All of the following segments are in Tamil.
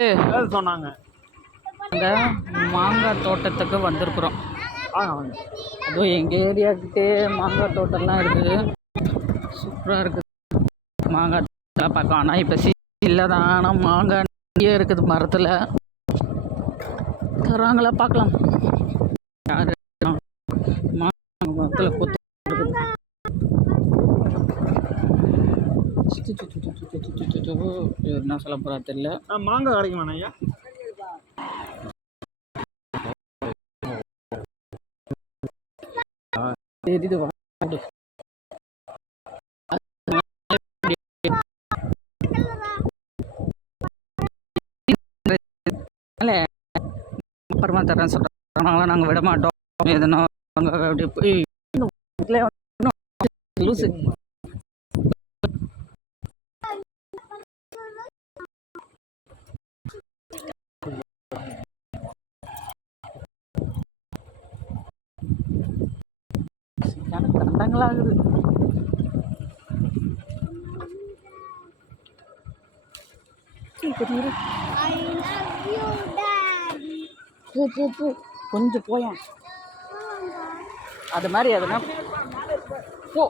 சொன்னாங்க. மாங்காய் தோட்டத்துக்கு வந்திருக்கிறோம். அதுவும் எங்கள் ஏரியாக்கிட்டே மாங்காய் தோட்டம்லாம் இருக்குது. சூப்பராக இருக்குது மாங்காய் தோட்டம் பார்க்கலாம். ஆனால் இப்போ இல்லை தான். ஆனால் மாங்காய் நிறைய இருக்குது மரத்தில். தராங்களா பார்க்கலாம். யார் மாங்காய் மரத்தில் கொத்து என்ன சொல்ல போகிறா தெரியல. மாங்காய் கிடைக்குமா ஐயா? தெரியுது அப்புறமா தரேன் சொல்கிறாங்க. நாங்கள் விட மாட்டோம். எதுனா அப்படி போய் லூசு கண்டங்களாகுது. கொஞ்சம் போயேன் அது மாதிரி எதுனா போ.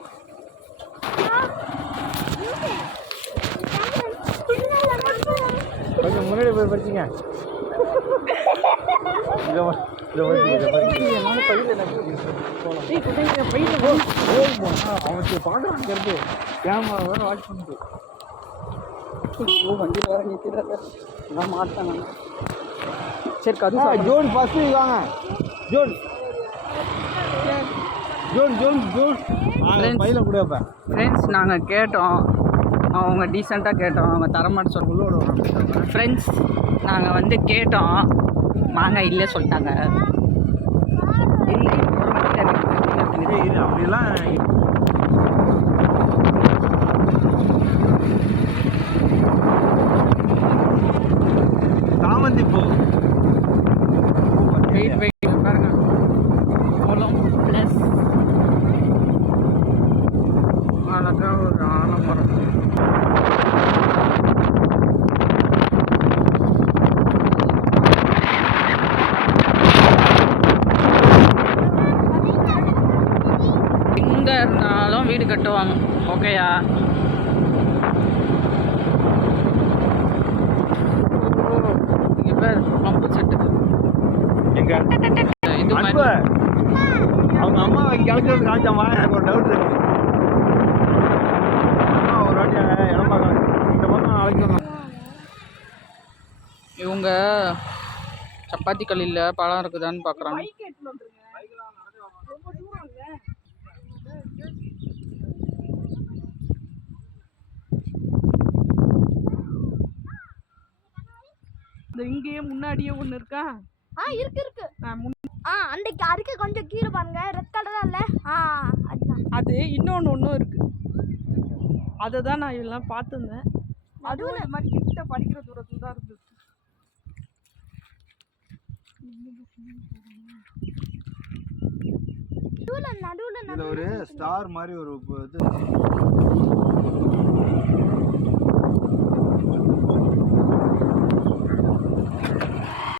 கொஞ்சம் முன்னாடி போய் படிச்சிங்க. அவனுக்கு பாக்குறாங்க இருக்கு. கேமரா வேற வாட்ச் பண்ணிட்டு வண்டியில் வேற நிற்கிறாங்க. நான் மாட்டேன். சரி கது ஜூன் ஃபர்ஸ்ட் வாங்க. ஜூன் ஜூன் ஜூன் ஜூன் பையில கூடப்ப ஃப்ரெண்ட்ஸ் நாங்கள் கேட்டோம். அவங்க டீசெண்டாக கேட்டோம். அவங்க தரமாட்ட சொல்ல ஃப்ரெண்ட்ஸ் நாங்கள் வந்து கேட்டோம். மாங்காய் இல்லை சொல்லிட்டாங்க. அப்படிலாம் சாமந்தி பூ வெயிட் பாருங்க. மூலம் ப்ளஸ் அழகாக ஒரு ஆலமரம். எங்கே இருந்தாலும் வீடு கட்டுவாங்க. ஓகேயா? இங்கே பேர் பம்பு செட்டு. எங்க இது மாதிரி அவங்க அம்மா கிளச்சி காமிச்சாமா? எனக்கு ஒரு டவுட் இருக்கு. ஒரு வாட்டி இடம் பார்க்கலாம். இந்த பக்கம் அழைக்கணும். இவங்க சப்பாத்தி கல்லில் பழம் இருக்குதான்னு பார்க்குறாங்க. இங்கேயே முன்னாடியே ஒன்று இருக்கா? இருக்கு. அந்த அருக்கு கொஞ்சம் கீழே பாருங்க. ரெட் கலரா இல்ல? அதுதான். அது இன்னொன்று இருக்கு. அதை தான் நான் எல்லாம் பார்த்துருந்தேன். அதுவும் இந்த மாதிரி கிட்ட படிக்கிற தூரத்தில் தான் இருந்துச்சு. நடுவுல ஒரு ஸ்டார் மாதிரி ஒரு இது